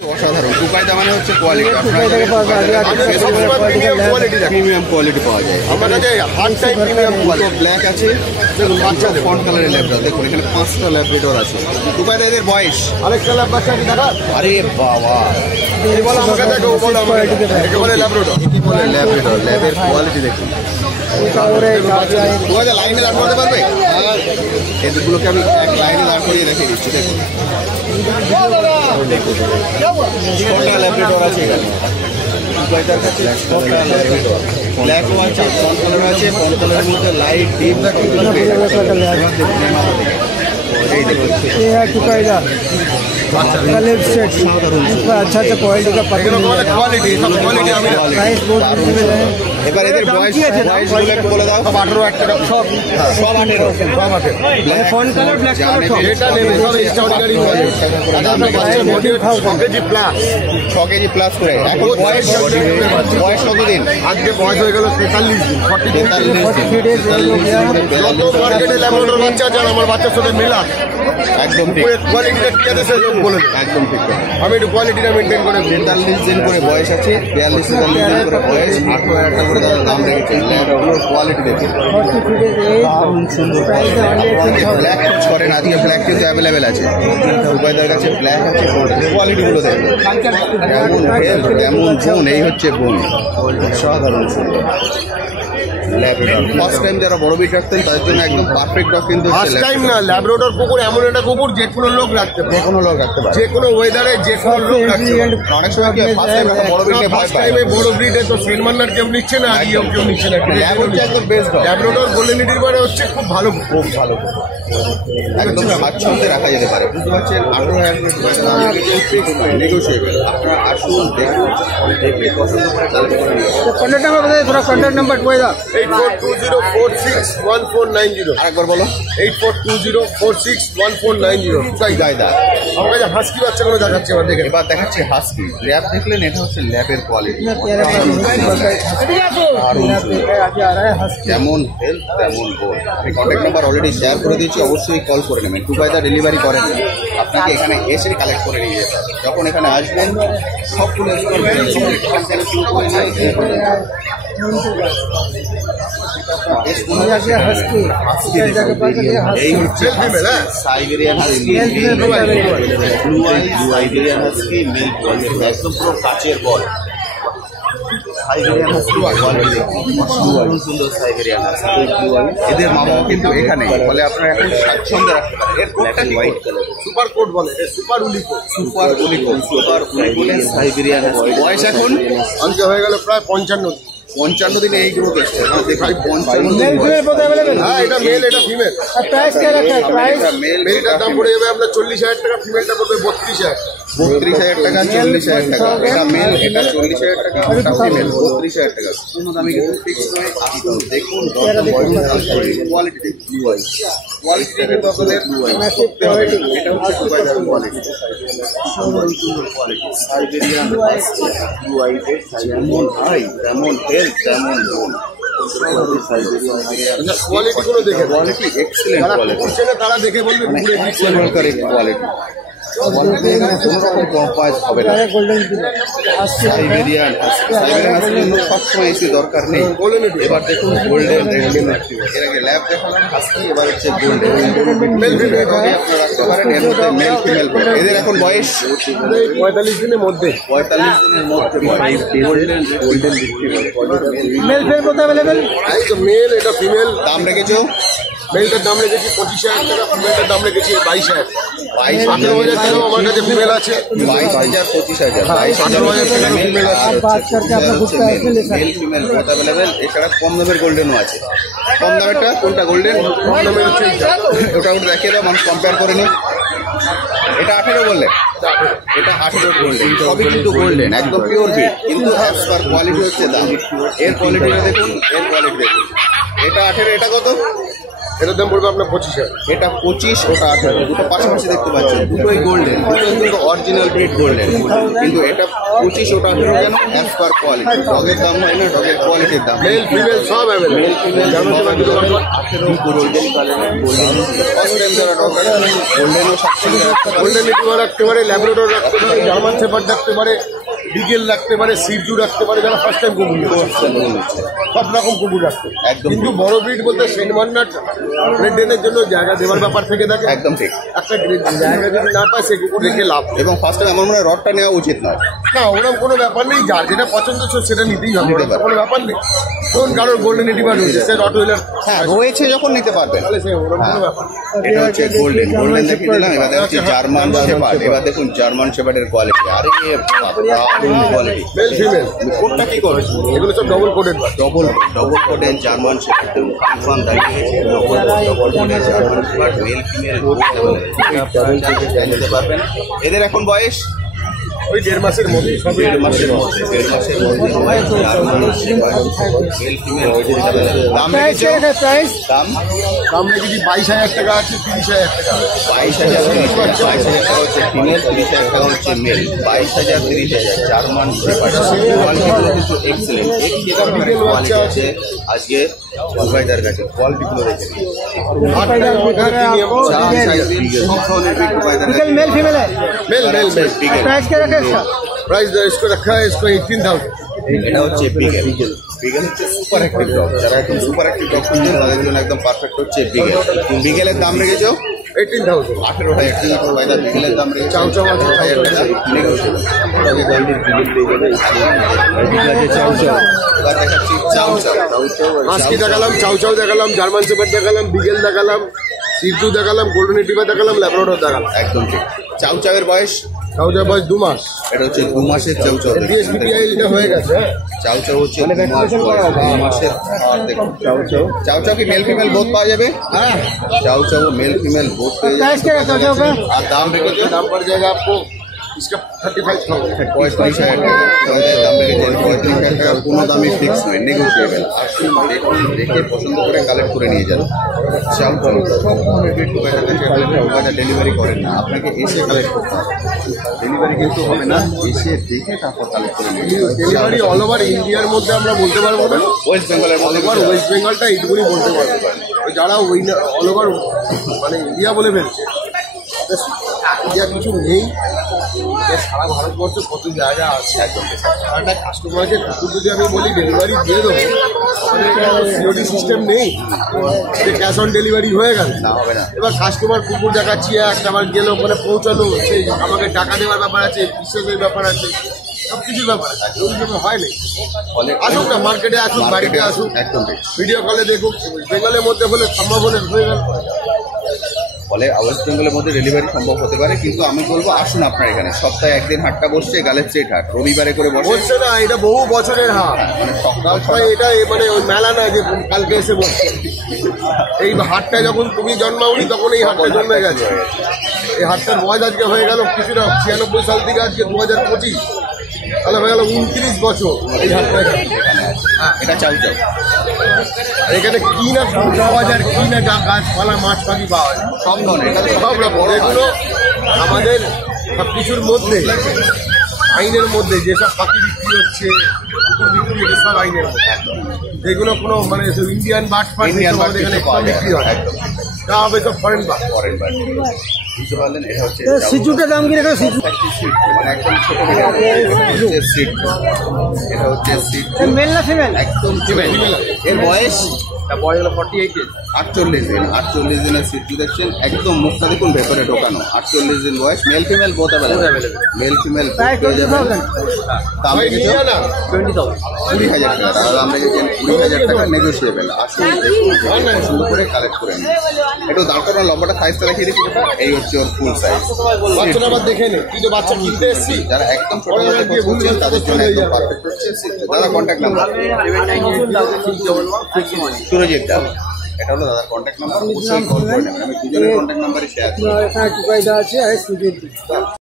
অসাধারণ কুকাইদা মানে হচ্ছে কোয়ালিটি, প্রিমিয়াম কোয়ালিটি পাওয়া যায়। আমার কাছে hard type premium quality black আছে, দেখুন বাচ্চা ফন্ট কালারের ল্যাবডর, দেখুন এখানে 5টা ল্যাবরেটর আছে। কুকাইদা এদের বয়স আরেকটা ল্যাব বাচ্চা কি দেখা, আরে বাবা বলে আমাকে দেখো, বলে আমাকে একে বলে ল্যাবরেটর, একে বলে ল্যাবরেটর। ল্যাবের কোয়ালিটি দেখুন, লাইনে দাঁড় করতে পারবে? এগুলোকে আমি এক লাইনে দাঁড় করিয়ে রেখে দিচ্ছি। দেখুন ছটা ল্যাবরেটর আছে এখানে, ব্ল্যাক ও আছে, ফন্ট কালার আছে, ফন্ট কালারের মধ্যে লাইট ডিপ अच्छा अच्छा क्वालिटी का प्राइस बहुत এবার এদের বয়স বলে দাও। সব 18 টাকা, সব 18 ফোন কালার ব্ল্যাক কালার সব এটা নেবে সব এক্সট্রাঅর্ডিনারি কোয়ালিটি। বাচ্চা 6 কেজি প্লাস করে। এখন বয়স কতদিন? আজকে বয়স হয়ে গেল 43 দিন, 43 ডেজ যত মার্কেটে ল্যাবরেটর বাচ্চা আছে আমার বাচ্চার সাথে মেলা একদম ঠিক। কোয়ালিটিটা কি আছে সে বলে একদম ঠিক। আমি একটু কোয়ালিটিটা মেনটেন করে 43 দিন করে বয়স আছে, 42-43 দিন করে বয়স, 18,000 টাকা করে দাম রেখেছি। ল্যাবরেটর কোয়ালিটি দেখুন, দারুণ সুন্দর। ব্ল্যাক খোঁজ করেন, আজকে ব্ল্যাক কিন্তু অ্যাভেলেবেল আছে উপায়দার কাছে, ব্ল্যাক আছে। কোয়ালিটিগুলো দেখুন, কেমন হেলথ, কেমন বোন, এই হচ্ছে বোন, সাধারণ সুন্দর ল্যাবরেটর। ফার্স্ট টাইম যারা বড় বিট রাখতেন তাদের জন্য একদম পারফেক্ট ডগ কিন্তু ফার্স্ট টাইম না। ল্যাবরেটর কুকুর এমন একটা কুকুর যে কোনো লোক রাখতে পারে, যে কোনো লোক রাখতে পারে, যে কোনো ওয়েদারে যে কোনো লোক রাখতে পারে। অনেক সময় কি ফার্স্ট টাইম বড় বিটে ফার্স্ট টাইমে বড় ব্রিডে তো সেনমান্নার কেউ নিচ্ছে না, আর কেউ নিচ্ছে না। ল্যাবরেটর একদম best dog. Labrador golden retriever হচ্ছে খুব ভালো, খুব ভালো, একদম স্বাচ্ছন্দ্যে রাখা যেতে পারে। বুঝতে পারছেন? 18,000 নেগোশিয়েবল। আপনারা আসুন, দেখুন, দেখে পছন্দ করে তাহলে করে নিন। कॉन्टैक्ट नंबर बताइए थोड़ा, कॉन्टैक्ट नंबर कोएगा 8420461490। আরেকবার বলো, 8420461490। কোথায় গায়দা? আমার কাছে হাস্কি বাচ্চাগুলো দেখাচ্ছে, এবার দেখে এবার দেখাচ্ছি হাস্কি। ল্যাব দেখলেন, এটা হচ্ছে ল্যাবের কোয়ালিটি। যেমন হেলথ তেমন বোন। আমি কন্ট্যাক্ট নাম্বার অলরেডি শেয়ার করে দিয়েছি, অবশ্যই কল করে নেবেন। কুকাইদা ডেলিভারি করেন না, আপনাকে এখানে এসে কালেক্ট করে নিয়ে যেতে হবে। যখন এখানে আসবেন সবগুলো এই হচ্ছে Siberian husky, Siberian husky milk, একদম পুরো কাচের বল। সুন্দর সাইবেরিয়ান হাস্কি, এদের মামাও কিন্তু এখানে, ফলে আপনারা এখন স্বাচ্ছন্দ্যে রাখতে পারেন। এর কোটটা হোয়াইট কালার, সুপার কোট বলে, সুপার উলিকো, সুপার উলিকো, সুপার উলিকো সাইবেরিয়ান হাস্কি। বয়স এখন আজকে হয়ে গেল প্রায় 55 দিনে এই গ্রোথ এসছে। দেখাই 55 দিন। হ্যাঁ, এটা মেল, এটা ফিমেল। प्राइस क्या रखा है? प्राइस মেলটার দাম পড়ে যাবে আপনার 40,000 টাকা, ফিমেলটা পড়বে 32,000 টাকা, 40,000 টাকা। এটা মেল, এটা 40,000 টাকা, এটা ফিমেল 32,000 টাকা। আমি কিন্তু ফিক্স করে আসুন, দেখুন, কোয়ালিটি দেখুন, কোয়ালিটি দেখে তো আপনাদের করতে হবে। এটা হচ্ছে কুকাইদার কোয়ালিটি, সুন্দর সুন্দর কোয়ালিটি। সাইবেরিয়ান ব্লু আইজের, যেমন হাই তেমন হেলথ তেমন বোন। কোয়ালিটিগুলো দেখে, কোয়ালিটি এক্সেলেন্ট কোয়ালিটি, তারা দেখে বলবে কোয়ালিটি। হবে না। সাইবেরিয়ান সবসময় এসে দরকার নেই। এবার দেখুন গোল্ডেন, এর আগে ল্যাব দেখালাম হাস্কি, এবার হচ্ছে গোল্ডেন। মেল ফিমেল, এদের এখন বয়স 45 দিনের মধ্যে, 45 দিনের মধ্যে গোল্ডেন মেল ফিমেল কোথায় অ্যাভেলেবেল? এই তো মেল, এটা ফিমেল। দাম রেখেছো? মেলটার দাম রেখেছি 25,000 টাকা, ফিমেলটার দাম রেখেছি 22,000। 18,000 টাকা আমার কাছে ফিমেল আছে। 22,000 25,000 18,000 টাকা ফিমেল আছে। Male female both available. এছাড়া কম দামের গোল্ডেনও আছে। কম দামেরটা কোনটা? গোল্ডেন কম দামের হচ্ছে ওটা দেখিয়ে দাও, মানুষ কম্পেয়ার করে নিন। এটা 18 বললে, এটা 18 গোল্ডেন, সবই কিন্তু গোল্ডেন, একদম পিওর বিট, কিন্তু অ্যাজ পার কোয়ালিটি হচ্ছে দাম। এর কোয়ালিটিটা দেখুন, এর কোয়ালিটি দেখুন। এটা 18, এটা কত? এটার দাম পড়বে আপনার 25,000। এটা 25, ওটা 18। দুটো পাশাপাশি দেখতে পাচ্ছেন, দুটোই গোল্ডেন, দুটোই কিন্তু অরিজিনাল ব্রিড গোল্ডেন, কিন্তু এটা 25, ওটা 18 কেন? As per quality. ডগের দাম হয় না, ডগের কোয়ালিটির দাম। মেল ফিমেল সব available. Male female golden colour, golden first time যারা ডগ গোল্ডেনও গোল্ডেন রিট্রিভার রাখতে পারে, ল্যাব্রাডর রাখতে পারে, জার্মান শেপার্ড রাখতে পারে, বিগেল রাখতে পারে, সিজু রাখতে পারে, যারা ফার্স্ট টাইম কুকুর নিচ্ছে। সব রকম কুকুর রাখতে একদম। কিন্তু বড় ব্রিড বলতে সেন্ট বার্নার্ড গ্রেট ডেনের জন্য জায়গা দেওয়ার ব্যাপার থেকে থাকে। একদম ঠিক। একটা জায়গা যদি না পায় সে কুকুর রেখে লাভ নেই। এবং ফার্স্ট টাইম আমার মনে হয় রডটা নেওয়া উচিত নয়। না, ওরকম কোনো ব্যাপার নেই, যার যেটা পছন্দ সেটা নিতেই হবে, নিতে পারবে। কোনো ব্যাপার নেই। ধরুন কারোর গোল্ডেন রিট্রিভার রয়েছে, সে রট হুইলার হ্যাঁ, রয়েছে যখন নিতে পারবেন। তাহলে সে ওরকম কোনো ব্যাপার নেই। এটা হচ্ছে গোল্ডেন, গোল্ডেন দেখে দিলাম। এবার দেখছি জার্মান শেপার্ড। এবার দেখুন জার্মান শেপার্ডের কোয়ালিটি, আরে দারুণ কোয়ালিটি। মেল ফিমেল কোডটা কি করে? এগুলো সব ডবল কোডেড বাস। ডবল কোডের জার্মান শেপার্ড কনফার্ম দাঁড়িয়ে গেছে। ডবল কোডের জার্মান শেপার্ড মেল ফিমেল নিতে পারবেন। এদের এখন বয়স ওই 1.5 মাসের মধ্যে সব 1.5 মাসের মধ্যে জার্মান শেপার্ড মেল ফিমেল। দাম प्राइस রেখেছো? क्या है प्राइस? দাম দাম রেখেছি 22,000 টাকা আছে, 30,000 টাকা। 22,000 টাকা হচ্ছে ফিমেল, 30,000 টাকা হচ্ছে মেল। 22,000 30,000 German shepherd. কোয়ালিটিগুলো কিন্তু এক্সেলেন্ট। কোয়ালিটি আছে আজকে দুবাইদার কাছে, কোয়ালিটিগুলো রেখে দিই। 8 টাকা আমার কাছে প্রিমিয়াম। চার সাইজের সব ধরনের বিগ দুবাইদার बिगल मेल फीमेल है। Male male male. प्राइस क्या रखा है इसका? प्राइस इसको रखा है इसको 18,000। এটা হচ্ছে বিগেল। বিগেল হচ্ছে সুপার অ্যাক্টিভ ডগ। যারা একদম সুপার অ্যাক্টিভ ডগ খুঁজছেন তাদের জন্য একদম পারফেক্ট হচ্ছে বিগেল। বিগেলের দাম রেখেছো 18,000। 18,000 টাকা করে বাইদার বিগেলের দাম রেখেছো। চাউ চাউ আছে, 18,000 টাকা নেগোশিয়েবল। তবে কোয়ালিটির বিগেল পেয়ে যাবেন। চাউ চাউ। এবার দেখাচ্ছি চাউ চাউ। হাস্কি দেখালাম, চাউ চাউ দেখালাম, জার্মান শেপার্ড দেখালাম, বিগেল দেখালাম, সিজু দেখালাম, গোল্ডেন রিট্রিভার দেখালাম, ল্যাব্রাডর দেখালাম। একদম ঠিক। চাউ চাউয়ের বয়স? চাউ চাউ বয়স 2 মাস। এটা হচ্ছে 2 মাসের চাউ চাউ। DSBTI এটা হয়ে গেছে। হ্যাঁ, চাউ চাউ হচ্ছে 2 মাস বয়স, 2 মাসের। আর দেখুন চাউ চাউ। চাউ চাউ কি মেল ফিমেল বোথ পাওয়া যাবে? हाँ চাউ চাউ मेल फीमेल বোথ পেয়ে प्राइस क्या है चाचा का? আর দাম রেখেছো दाम पड़ जाएगा आपको इसका 35,000। 35,000 টাকা। দাম রেখেছেন 35,000 টাকা। কোনো দামই ফিক্স নয়, নেগোসিয়েবল। আসুন দেখুন, দেখে পছন্দ করে কালেক্ট করে নিয়ে যান। চাউ চাউ সব ধরনের বিট দুবাইদার কাছে দুবাইদার ডেলিভারি করেন না, আপনাকে এসে কালেক্ট করতে হবে। ডেলিভারি কিন্তু হবে না, এসে দেখে তারপর কালেক্ট করে নিয়ে যান। ডেলিভারি অল ওভার ইন্ডিয়ার মধ্যে আমরা বলতে পারবো না, ওয়েস্ট বেঙ্গলের অল ওভার ওয়েস্ট বেঙ্গলটা এইটুকুনি বলতে পারবো। ওই যারা ওই অল ওভার মানে ইন্ডিয়া বলে ফেলছে, ইন্ডিয়া কিছু নেই। সারা ভারতবর্ষে কত জায়গা আছে। একটা কাস্টমারকে কুকুর যদি আমি বলি ডেলিভারি দিয়ে দেবো, সিওডি সিস্টেম নেই যে ক্যাশ অন ডেলিভারি হয়ে গেল না, হবে না। এবার কাস্টমার কুকুর দেখাচ্ছি একটা, আবার গেলে ওখানে পৌঁছানো, সেই আমাকে টাকা দেওয়ার ব্যাপার আছে, বিশ্বাসের ব্যাপার আছে, সব কিছুর ব্যাপার আছে। ওই জন্য হয় না। আসুক না, মার্কেটে আসুক, বাড়িতে আসুক, একদম ঠিক। ভিডিও কলে দেখুক। বেঙ্গলের মধ্যে হলে সম্ভব হলে হয়ে গেল। ফলে ওয়েস্ট বেঙ্গলের মধ্যে ডেলিভারি সম্ভব হতে পারে, কিন্তু আমি বলবো আসুন আপনার এখানে। সপ্তাহে একদিন হাটটা বসছে, গালের স্ট্রিট হাট, রবিবারে করে বসে। বলছে না, এটা বহু বছরের হাট। মানে সকাল এটা মানে ওই মেলা না যে কালকে এসে বসছে। এই হাটটা যখন তুমি জন্মাওনি তখন এই হাটটা জন্মে গেছে। এই হাটটার বয়স আজকে হয়ে গেল কিছুটা 96 সাল থেকে আজকে 2025, তাহলে হয়ে গেল 29 বছর এই হাটটা। এটা চাউ চাউ। আর এখানে কি না পাওয়া যায়, কি না গাছপালা মাছ পাখি পাওয়া যায়, সব ধরনের। এটা তো সব রকম। এগুলো আমাদের সব কিছুর মধ্যে, আইনের মধ্যে যেসব পাখি বিক্রি হচ্ছে, কুকুর বিক্রি হচ্ছে, সব আইনের মধ্যে। যেগুলো কোনো মানে ইন্ডিয়ান বার্ড ফার্ড আমাদের এখানে কম বিক্রি হয়, তা হবে সব ফরেন বার্ড। ফরেন বার্ড বুঝতে পারলেন। এটা হচ্ছে সিজুটা দাম কি রাখা? সিজু মানে একদম ছোট থেকে হচ্ছে সিট। এটা হচ্ছে সিট মেল না ফিমেল? একদম ফিমেল। এর বয়স? বয়স হলো 48 days। 48 দিন। 48 দিনের সিট দেখছেন, একদম মুখটা দেখুন ভেতরে ঢোকানো। 48 দিন বয়স, male female both available. Male female প্রায় 20,000। দাম ভাই রেখেছো নিয়ে না 20,000। 20,000 টাকা। তারা দাম রেখেছেন 20,000 টাকা, নেগোসিয়েবল। আসুন দেখুন, দেখে পছন্দ করে কালেক্ট করে নিন। একটু দাঁড় করানো লম্বাটা সাইজটা দেখিয়ে দিচ্ছি। এই হচ্ছে ওর ফুল সাইজ। বাচ্চাটা আবার দেখে নে, তুই তো বাচ্চা কিনতে এসছি। যারা একদম ছোট থেকে বুঝছেন তাদের জন্য একদম পারফেক্ট হচ্ছে। দাদা কন্ট্যাক্ট নাম্বার? সুরজিৎ দা। এটা হলো দাদার কন্ট্যাক্ট নাম্বার, অবশ্যই কল করে নেবেন। আমি দুজনের কন্ট্যাক্ট নাম্বারই শেয়ার করি। এখানে টুকাইদা আছে আর সুজিত।